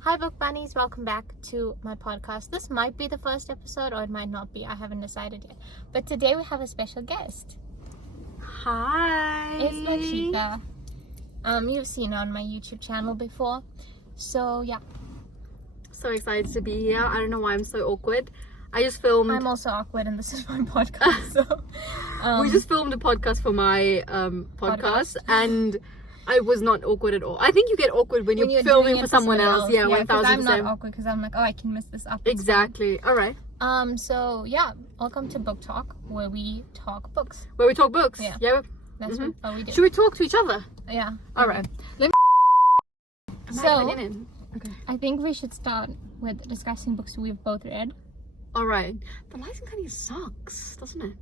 Hi book bunnies, welcome back to my podcast. This might be the first episode or it might not be. I haven't decided yet. But today we have a special guest. Hi. It's Lakshika. You've seen her on my YouTube channel before. So yeah. So excited to be here. I don't know why I'm so awkward. I just filmed. I'm also awkward and this is my podcast. So we just filmed a podcast for my podcast and I was not awkward at all. I think you get awkward when you're filming for someone else. Yeah, 1000%. I'm not awkward because I'm like, oh, I can mess this up. Exactly. All right. So yeah, welcome to Book Talk, where we talk books. Where we talk books. Yeah. That's what we do. Should we talk to each other? Yeah. All right. So okay. I think we should start with discussing books we've both read. All right. The lighting kind of sucks, doesn't it?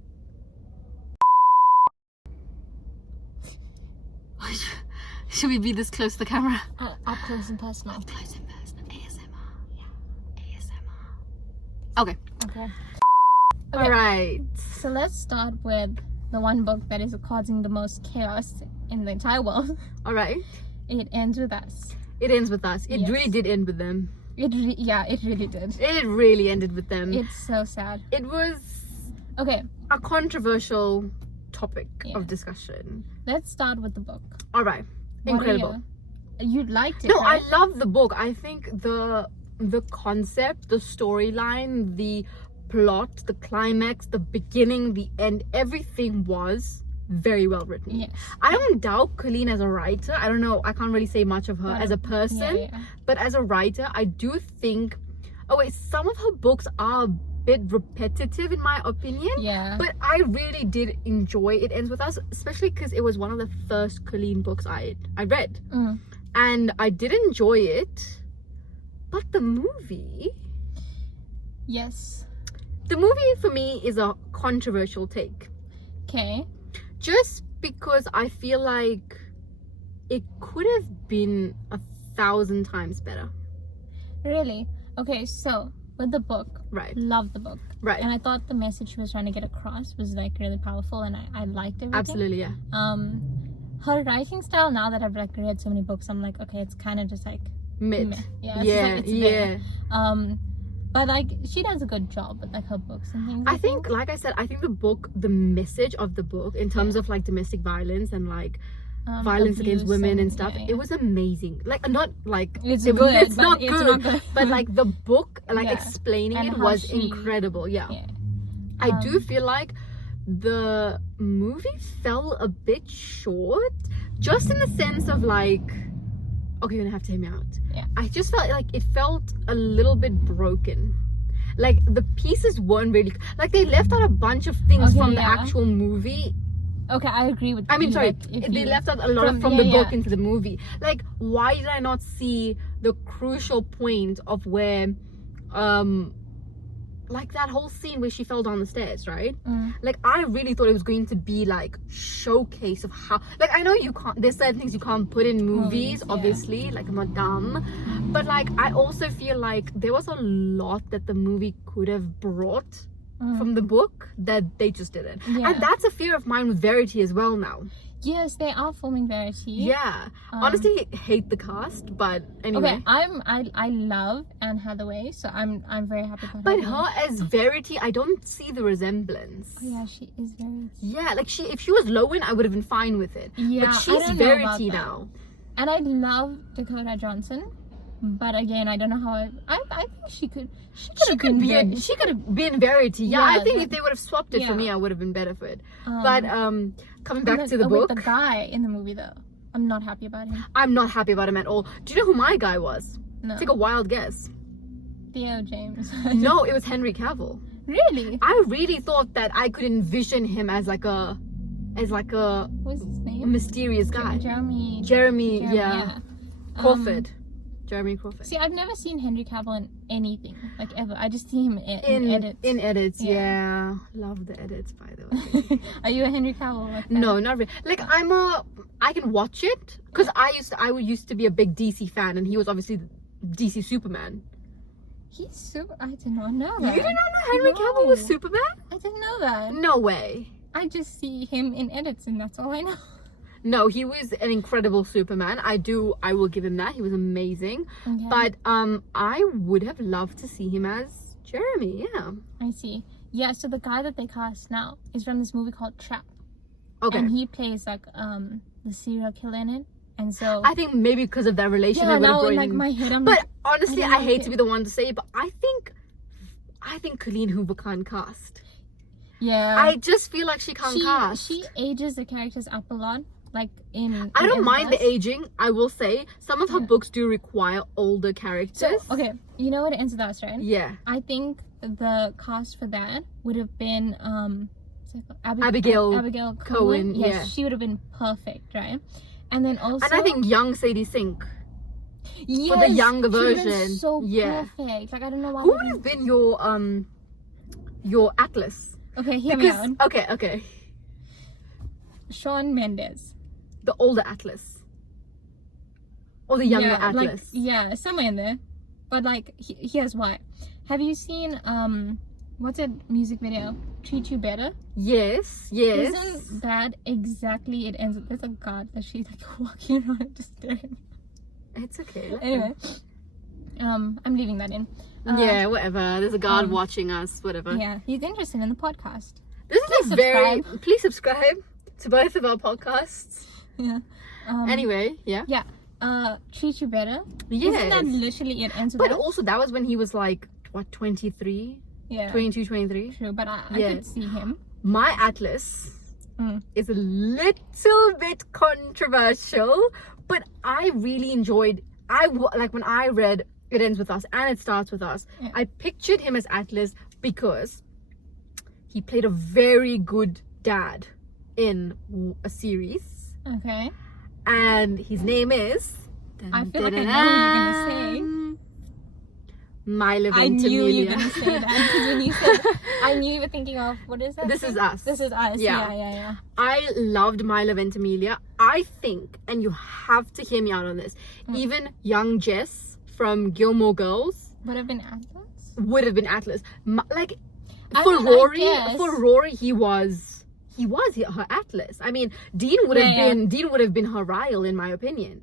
Should we be this close to the camera? Up close and personal. Up close and personal. ASMR. Yeah. ASMR. Okay. Okay. All right. So let's start with the one book that is causing the most chaos in the entire world. All right. It Ends With Us. It ends with us. It Yes. really did end with them. It really did. It really ended with them. It's so sad. It was Okay, a controversial topic Yeah. of discussion. let's start with the book. All right. What are Incredible. You liked it, No, right? I love the book. I think the concept, the storyline, the plot, the climax, the beginning, the end, everything was very well written. Yes. I don't doubt Colleen as a writer. I don't know. I can't really say much of her as a person. Yeah. But as a writer, I do think, some of her books are a bit repetitive in my opinion. Yeah. But I really did enjoy It Ends With Us, especially because it was one of the first Colleen books I read. Mm. And I did enjoy it. But the movie Yes. for me is a controversial take. Okay. Just because I feel like it could have been 1,000 times better. Really? Okay, so with the book, Right. love the book. Right. And I thought the message she was trying to get across was like really powerful and I liked everything. Absolutely, yeah. Her writing style, now that I've like read so many books, I'm like, okay, it's kind of just like Mid. meh. Yeah, Yeah, it's yeah. there. But like she does a good job with like her books and things. I think, like I said, the message of the book in terms of like domestic violence and like violence against abuse women and stuff, yeah. it was amazing. Like, not like It's it was- good, it's but not it's good, not good. but like the book, like Yeah. explaining And it how was she- incredible. Yeah. Yeah. I do feel like the movie fell a bit short, just in the sense of like, okay, you're gonna have to hear me out. Yeah. I just felt like it felt a little bit broken. Like the pieces weren't really like they left out a bunch of things Okay, from the yeah. actual movie. Okay, I agree with I mean, you, sorry, like, if they you- left out a lot from- from the yeah, book yeah. into the movie. Like, why did I not see the crucial point of where, like that whole scene where she fell down the stairs, right? Mm. Like, I really thought it was going to be like showcase of how, like, I know you can't, there's certain things you can't put in movies, yeah. obviously, like I'm not dumb, but like I also feel like there was a lot that the movie could have brought from the book that they just didn't. Yeah. And that's a fear of mine with Verity as well now. Yes, they are filming Verity. Yeah. Honestly, hate the cast, but anyway. Okay, I love Anne Hathaway, so I'm very happy about But her. her as Verity, I don't see the resemblance. Oh, yeah, she is Verity. Yeah, like if she was Lowen, I would have been fine with it. Yeah, But I she's don't know about Verity that. now. And I love Dakota Johnson, but again, I don't know how I think she could have been She could have been Verity. Yeah, Yeah, I think if they would have swapped it for yeah. me, I would have been better for it. But coming back to the wait, book, the guy in the movie though, I'm not happy about him. I'm not happy about him at all. Do you know who my guy was? No, Take a wild guess. Theo James. No, it was Henry Cavill. Really? I really thought that I could envision him as like a What's his name? mysterious guy. Jeremy, Yeah. Crawford. Jeremy Crawford. See, I've never seen Henry Cavill in anything, like ever. I just see him in edits. In edits, Yeah. yeah. Love the edits, by the way. Are you a Henry Cavill? fan? No, not really. Like I can watch it because I used to be a big DC fan, and he was obviously DC Superman. He's super. I did not know You that. did not know Henry Cavill was No. Superman? I didn't know that. No way. I just see him in edits, and that's all I know. No, he was an incredible Superman. I will give him that. He was amazing. Okay. But I would have loved to see him as Jeremy. Yeah. I see. Yeah, so the guy that they cast now is from this movie called Trap. Okay. And he plays like the serial killer in it. And so I think maybe because of their relation, yeah, I would have now brought in like him. my head I'm But like, honestly, I I don't hate like to be it. the one to say it, but I think Colleen Hoover can't cast. yeah. I just feel like she can't cast. She ages the characters up a lot. Like in I don't in mind the Us. aging. I will say some of her Yeah. books do require older characters. So okay, you know what Ends With Us, right? Yeah. I think the cast for that would have been what's it called? Abigail Cohen, Yes, yeah. she would have been perfect, right? And then also And I think young Sadie Sink. yes, for the younger she would've been version, so yeah. perfect. Like I don't know why. Who they would have didn't- been your Atlas? Okay, hear me out. Okay. Shawn Mendes. The older Atlas. Or the younger yeah, Atlas. Like, yeah, somewhere in there. But like, here's why. Have you seen what's that music video? Treat You Better. Yes. Isn't that exactly it ends with? There's a god that she's like walking around and just staring. It's okay. Anyway, I'm leaving that in. Yeah, whatever. There's a guard um, watching us, whatever. Yeah, he's interested in the podcast. This is please subscribe to both of our podcasts. Yeah. Anyway, yeah. Treat You Better. Yes. Isn't that literally it ends with? But that? also that was when he was like, what, 23? Yeah. 22, 23? True, but I Yeah. could see him. My Atlas Mm. is a little bit controversial, but I really enjoyed. Like when I read It Ends With Us and It Starts With Us, Yeah. I pictured him as Atlas because he played a very good dad in a series, Okay. and his name is. I feel like I know who you're gonna say. Milo I knew you Ventimiglia. were gonna say that because when you said, I knew you were thinking of what is that? This thing? Is Us. This Is Us. Yeah. Yeah. I loved Milo Ventimiglia. I think, and you have to hear me out on this, even young Jess from Gilmore Girls Would have been Atlas. would have been Atlas. Like I for mean, I Rory, guess. he was her Atlas. I mean, Dean would have been her Ryle, in my opinion.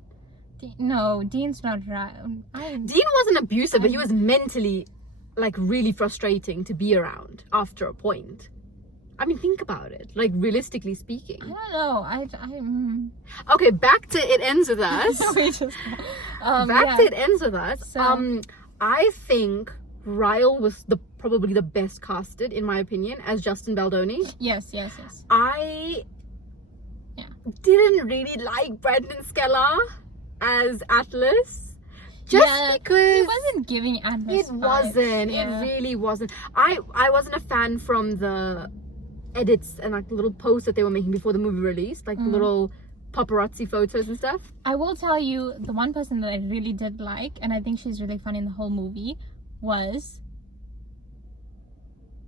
No, Dean's not right. Dean wasn't abusive, but he was mentally like really frustrating to be around after a point. I mean, think about it. Like realistically speaking. I don't know. Okay, back to It Ends With Us. We just, Back to It Ends With Us. So- I think Ryle was probably the best casted, in my opinion, as Justin Baldoni. Yes. I Yeah. didn't really like Brendan Skeller as Atlas. Just because he wasn't giving Atlas. it wasn't. Yeah. It really wasn't. I wasn't a fan from the edits and like the little posts that they were making before the movie released, like the little paparazzi photos and stuff. I will tell you, the one person that I really did like, and I think she's really fun in the whole movie, was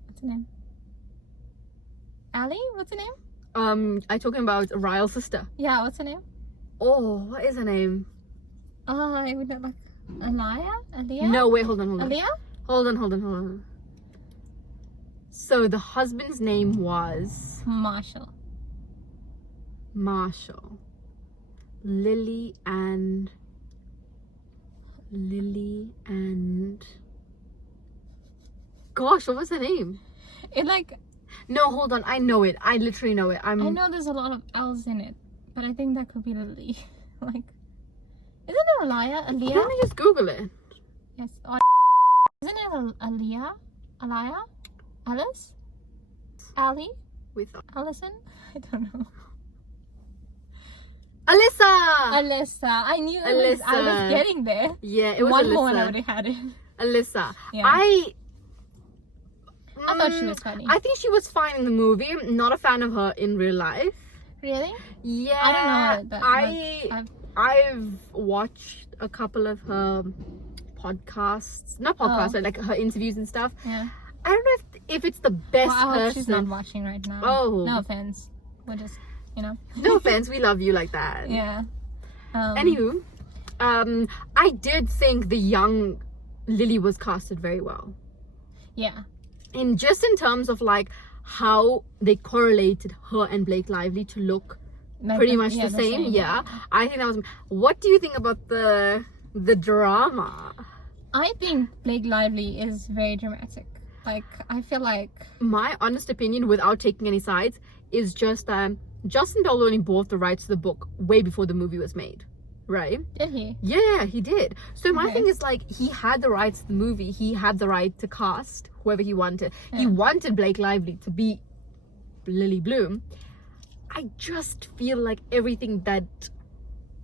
what's her name? Allie? What's her name? I talking about Ryle's sister. Yeah, what's her name? Oh, what is her name? I would know, like Aaliyah? No, wait, hold on. Aaliyah? Hold on. So the husband's name was Marshall. Marshall. Lily and gosh, what was her name? It like No, hold on. I know it. I literally know it. I know there's a lot of L's in it, but I think that could be Lily. Like, isn't it Aaliyah? Let Aaliyah? me just Google it. Yes. Or, isn't it Aaliyah? Aliyah? Alice? Ali? With Allison? I don't know. Alyssa. Alyssa. I knew I was Alyssa. getting there. Yeah, it was One Alyssa. more and I would have had it. Alyssa. Yeah. I thought she was funny. I think she was fine in the movie. Not a fan of her in real life. Really? Yeah. I don't know that. I've watched a couple of her podcasts. Not podcasts, but like her interviews and stuff. Yeah. I don't know if it's the best Well, I hope person. she's not watching right now. Oh. No offense. We're just, No offense, we love you like that. Yeah. Anywho, I did think the young Lily was casted very well. Yeah. In terms of like how they correlated her and Blake Lively to look Like pretty much the the same. Yeah, I think that was. What do you think about the drama? I think Blake Lively is very dramatic. Like, I feel like... My honest opinion, without taking any sides, is just that Justin Baldoni bought the rights to the book way before the movie was made, right? Did he? Yeah, he did. So my Okay. thing is, like, he had the rights to the movie. He had the right to cast whoever he wanted. He Yeah. wanted Blake Lively to be Lily Bloom. I just feel like everything that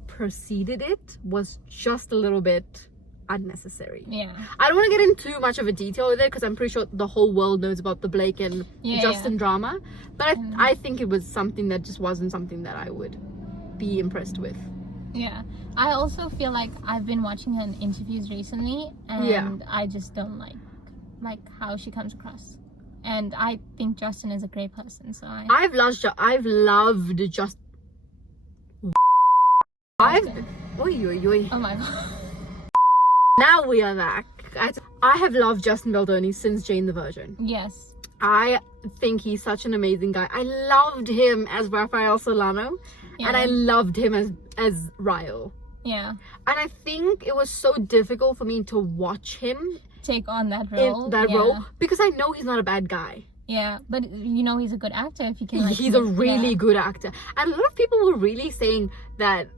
preceded it was just a little bit unnecessary. Yeah. I don't want to get into too much of a detail with it because I'm pretty sure the whole world knows about the Blake and Yeah, Justin drama. But Mhm. I think it was something that just wasn't something that I would be impressed with. Yeah. I also feel like I've been watching her in interviews recently, and Yeah. I just don't like how she comes across. And I think Justin is a great person, so I've loved just. Oh my god. Now we are back. I have loved Justin Baldoni since Jane the Virgin. Yes. I think he's such an amazing guy. I loved him as Rafael Solano, Yeah. and I loved him as Ryle. Yeah. And I think it was so difficult for me to watch him Take on that role. in that yeah. role because I know he's not a bad guy. Yeah, but you know he's a good actor if you can like He's a really good actor. And a lot of people were really saying that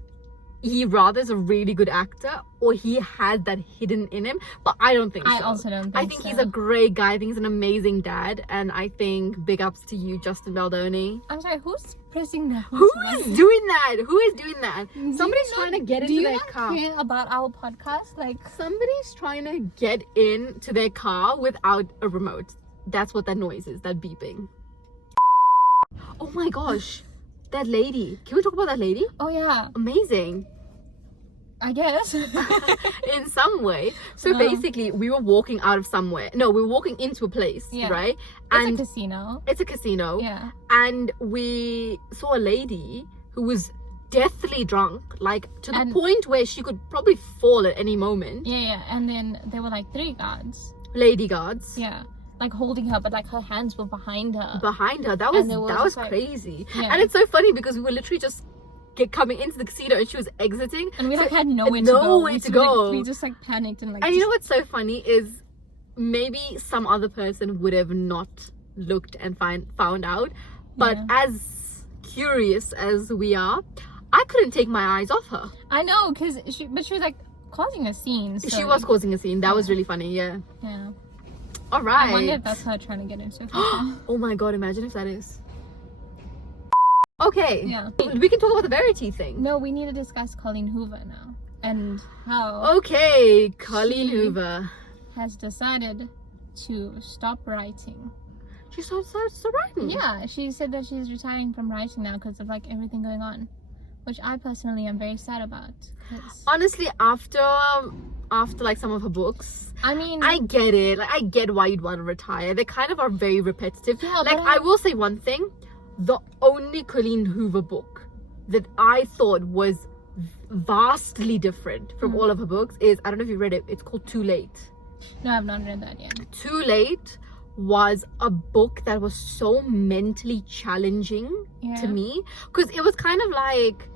he rather is a really good actor or he had that hidden in him, but I don't think so. I also don't think I think so. he's a great guy. I think he's an amazing dad, and I think big ups to you, Justin Baldoni. I'm sorry, who's pressing the Who is doing that? Who is doing that? Somebody's Do you trying to get do into you their not car. care about our podcast? Like, Somebody's trying to get into their car without a remote. That's what that noise is, that beeping. Oh my gosh, that lady. Can we talk about that lady? oh yeah, Amazing. I guess. In some way. So Oh. basically, we were walking out of somewhere. No, we were walking into a place, Yeah. right? It's And a casino. it's a casino. Yeah. And we saw a lady who was deathly drunk, like to the And- point where she could probably fall at any moment. Yeah, yeah. And then there were like 3 guards. Lady guards. Yeah. Like holding her, but like her hands were behind her. Behind her. That was And there was that was just, like- crazy. Yeah. And it's so funny because we were literally just coming into the casino and she was exiting. And we like So- had nowhere to no go. way We to just, like, go. we just like panicked and like. And you know what's so funny is maybe some other person would have not looked and found out. But Yeah. as curious as we are, I couldn't take my eyes off her. I know, cause she was like causing a scene. So, She was causing a scene. That was really funny. Yeah. Yeah. All right. I wonder if that's her trying to get into a casino. Oh my god! Imagine if that is. Okay. Yeah. We can talk about the Verity thing. No, we need to discuss Colleen Hoover now and how Okay, Colleen She- Hoover. has decided to stop writing. She starts writing. Yeah, she said that she's retiring from writing now because of like everything going on, which I personally am very sad about. 'cause- Honestly, after like some of her books, I mean, I get it. Like, I get why you'd want to retire. They kind of are very repetitive. Yeah, like, but I will say one thing: the only Colleen Hoover book that I thought was vastly different from all of her books is, I don't know if you read it. It's called Too Late. no, I've not read that yet. Too Late was a book that was so mentally challenging Yeah. to me because it was kind of like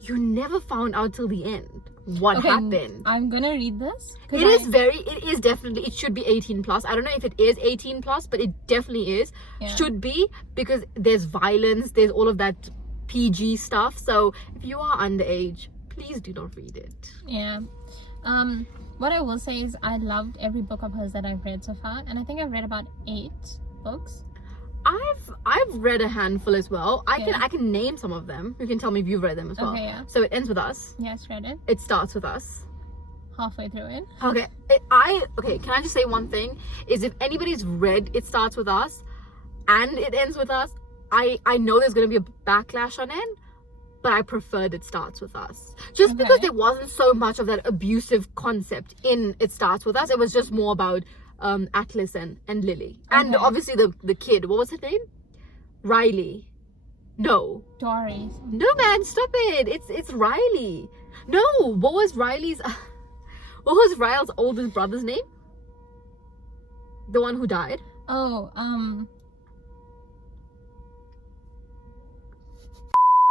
you never found out till the end what Okay, happened. I'm gonna read this. 'cause It is definitely, it should be 18 plus. I don't know if it is 18 plus, but it definitely is. Yeah. Should be, because there's violence, there's all of that PG stuff. So if you are underage, please do not read it. Yeah. What I will say is I loved every book of hers that I've read so far, and I think I've read about 8 books. I've read a handful as well. Yeah. I can name some of them. You can tell me if you've read them as well. Okay, yeah. So It Ends With Us. Yes, read it. It Starts With Us. Halfway through it. Okay. Can I just say one thing? Is if anybody's read It Starts With Us and It Ends With Us, I know there's gonna be a backlash on it, but I preferred It Starts With Us. Just because Okay. there wasn't so much of that abusive concept in It Starts With Us. It was just more about Atlas and Lily. And Okay. obviously the kid, what was her name? Riley. No. Dory. No, man, stop it. It's Riley. No, what was Riley's oldest brother's name? The one who died? Oh,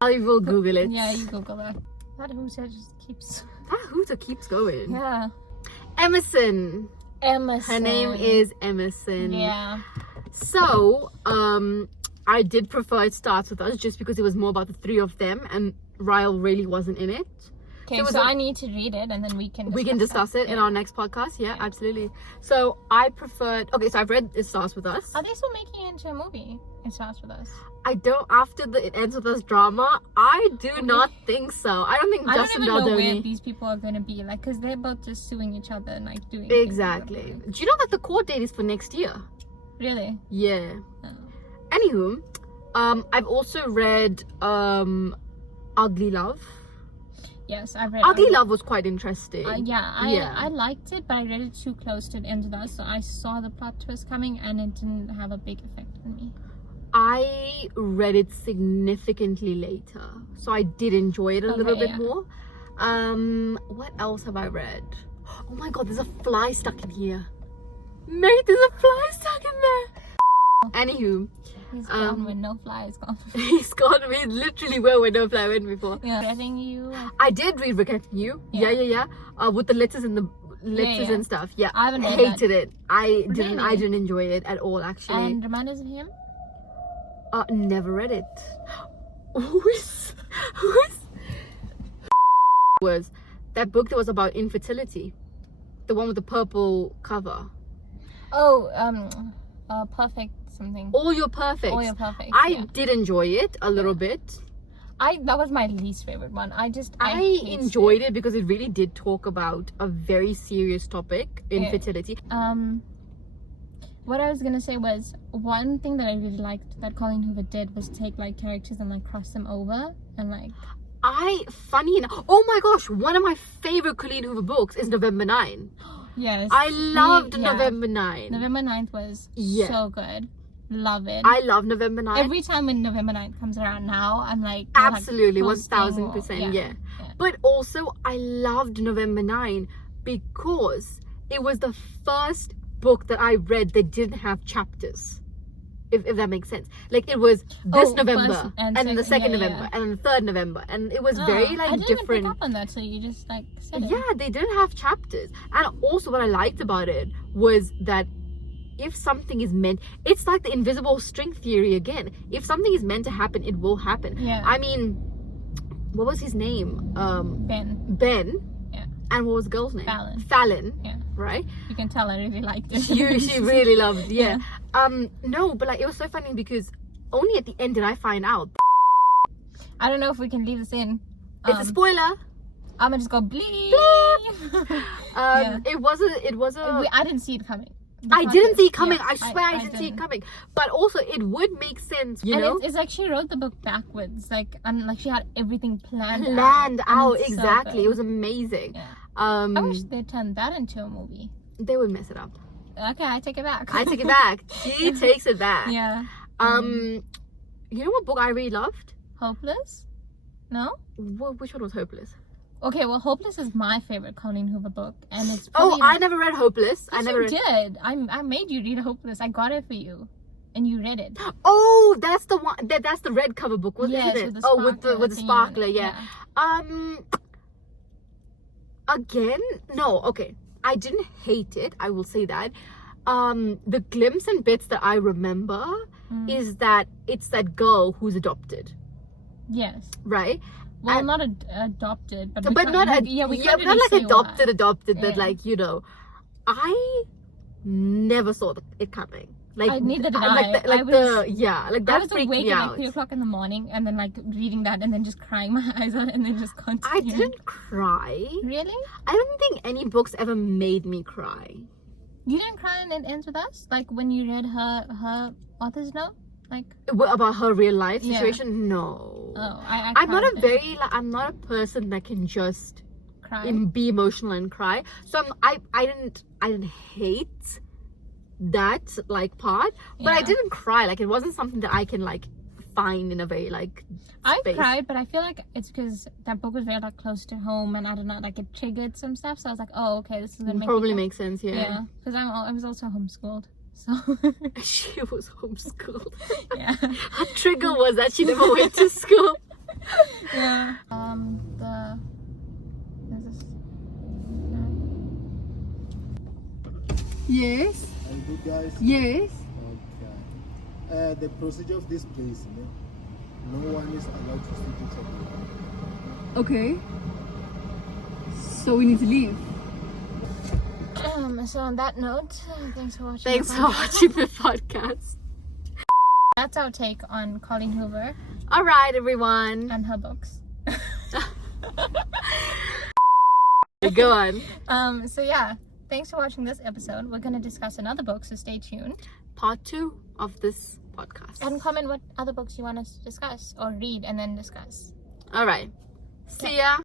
I will Google it. Yeah, you Google that. That Hooter just keeps. That Hooter keeps going. Yeah. Emerson. Emerson. Her name is Emerson. Yeah. So, I did prefer It Starts With Us just because it was more about the three of them and Ryle really wasn't in it. Okay, so I need to read it and then we can discuss it in our next podcast. Yeah, absolutely. So I preferred. Okay, so I've read It Starts With Us. Are they still making it into a movie? It Starts With Us. I don't. After the It Ends With Us drama, I do not think so. I don't think Justin I don't even know where Baldoni. these people are gonna be, like, because they're both just suing each other and like doing Exactly. Do you know that the court date is for next year? Really? Yeah. Oh. Anywho, I've also read Ugly Love. Yes, I've read Ugly Love was quite interesting. I liked it, but I read it too close to the end of that, so I saw the plot twist coming and it didn't have a big effect on me. I read it significantly later, so I did enjoy it a little bit more. What else have I read? Oh my god, there's a fly stuck in here. Mate, there's a fly stuck in there. Anywho, He's gone when no fly is gone. he's gone. We literally were where no fly went before. Yeah. Regretting You. I did read Regretting You. Yeah. With the letters and the letters and stuff. Yeah, I haven't read hated it. I didn't. I Really? didn't enjoy it at all. Actually, And Remind Us of Him. never read it. Who is was that book that was about infertility, the one with the purple cover? Oh, Perfect something. All You're Perfect. All You're Perfect. I did enjoy it a little bit. That was my least favorite one. I enjoyed it because it really did talk about a very serious topic, infertility. What I was gonna say was, one thing that I really liked that Colleen Hoover did was take like characters and like cross them over and like. Funny enough, oh my gosh, one of my favorite Colleen Hoover books is November 9. Yes. I loved November 9. November 9th was so good. Love it. I love November 9. Every time when November 9th comes around now, I'm like... Absolutely, like 1000%, yeah. But also, I loved November 9 because it was the first book that I read that didn't have chapters. If that makes sense. Like, it was this November, and then the second November, and then the third November. And it was very, like, I didn't different. Even pick up on that, so you just, like, said it. Yeah, they didn't have chapters. And also what I liked about it was that if something is meant, it's like the invisible string theory again. If something is meant to happen, it will happen. Yeah. I mean, what was his name? Ben. Yeah. And what was the girl's name? Fallon. Yeah. Right? You can tell I really liked it. She really loved it, yeah. No, but like it was so funny because only at the end did I find out. I don't know if we can leave this in. It's a spoiler. I'm gonna just go bleep. It was a I didn't see it coming. I didn't see it coming. I swear I didn't see it coming. But also, it would make sense, you know? It's like she wrote the book backwards. Like, and like she had everything planned out. Exactly. It was amazing. Yeah. I wish they turned that into a movie. They would mess it up. Okay, I take it back. I take it back. She takes it back. Yeah. You know what book I really loved? Hopeless? No? Which one was Hopeless? Okay, well, Hopeless is my favorite Colleen Hoover book, and it's I never read Hopeless. Yes, you did. I made you read Hopeless. I got it for you, and you read it. Oh, that's the one. That's the red cover book, wasn't it? With the sparkler. Yeah. Again, no. Okay, I didn't hate it. I will say that. The glimpse and bits that I remember is that it's that girl who's adopted. Yes. Right. Well, not adopted, but not not like adopted, but like, you know, I never saw it coming. Like, neither did I. I was awake at like 3 o'clock in the morning and then like reading that and then just crying my eyes out and then just continuing. I didn't cry. Really? I don't think any books ever made me cry. You didn't cry and It Ends With Us? Like when you read her author's note? Like about her real life situation? No. Oh, I'm not a person that can just cry, be emotional and cry. So I didn't hate that like part, but I didn't cry. Like it wasn't something that I can like find in a very like I cried, but I feel like it's because that book was very like close to home, and I don't know, like it triggered some stuff. So I was like, oh, okay, this is gonna make sense. Yeah, because I was also homeschooled. So she was homeschooled. Yeah. Her trigger was that she never went to school. Yeah. The. Is this? Yes. Are you good, guys? Yes. Okay. The procedure of this place, no one is allowed to sit each other. Okay. So we need to leave. So on that note, thanks for watching. Thanks the for podcast. watching the podcast. That's our take on Colleen Hoover All right, everyone. and her books. Go on. So yeah, thanks for watching this episode. We're gonna discuss another book, so stay tuned. Part 2 of this podcast. And comment what other books you want us to discuss or read and then discuss. All right. See ya.